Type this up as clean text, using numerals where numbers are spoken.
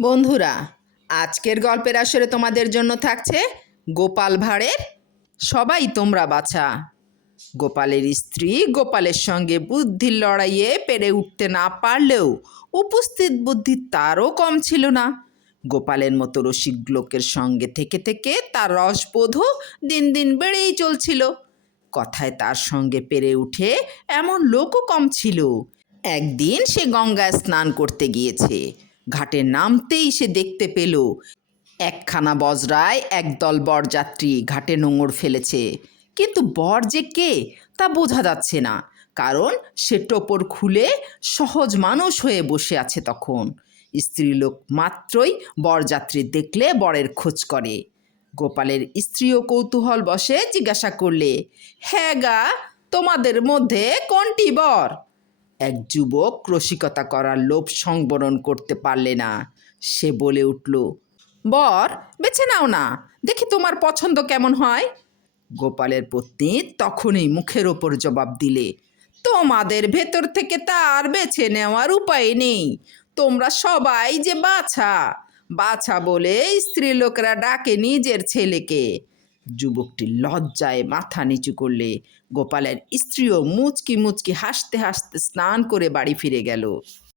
বন্ধুরা, আজকের গল্পের আসরে তোমাদের জন্য থাকছে গোপাল ভাঁড়ের সবাই তোমরা বাছা। গোপালের স্ত্রী গোপালের সঙ্গে বুদ্ধির লড়াইয়ে পেরে উঠতে না পারলেও উপস্থিত বুদ্ধি তারও কম ছিল না। গোপালের মতো রসিক লোকের সঙ্গে থেকে থেকে তার রসবোধও দিন দিন বেড়েই চলছিল। কথায় তার সঙ্গে পেরে উঠে এমন লোকও কম ছিল। একদিন সে গঙ্গায় স্নান করতে গিয়েছে। ঘাটে নামতেই সে দেখতে পেল একখানা বজরায় একদল বরযাত্রী ঘাটে নোঙর ফেলেছে, কিন্তু বর যে কে তা বোঝা যাচ্ছে না, কারণ সে টোপর খুলে সহজ মানুষ হয়ে বসে আছে। তখন স্ত্রীলোক মাত্রই বরযাত্রী দেখলে বরের খোঁজ করে। গোপালের স্ত্রীও কৌতূহল বশে জিজ্ঞাসা করলে, হ্যাঁ গা, তোমাদের মধ্যে কোনটি বর? এক যুবক রসিকতা করার লোভ সংবরণ করতে পারলে না। সে বলে উঠল, বর বেছে নাও না, দেখি তোমার পছন্দ কেমন হয়। গোপালের পত্নী তখনই মুখের ওপর জবাব দিলে, তোমাদের ভেতর থেকে তার বেছে নেওয়ার উপায় নেই। তোমরা সবাই যে বাছা বাছা বলে স্ত্রীলোকেরা ডাকে নিজের ছেলেকে। যুবকটি লজ্জায় মাথা নিচু করলে। গোপালের স্ত্রীও মুচকি মুচকি হাসতে হাসতে স্নান করে বাড়ি ফিরে গেল।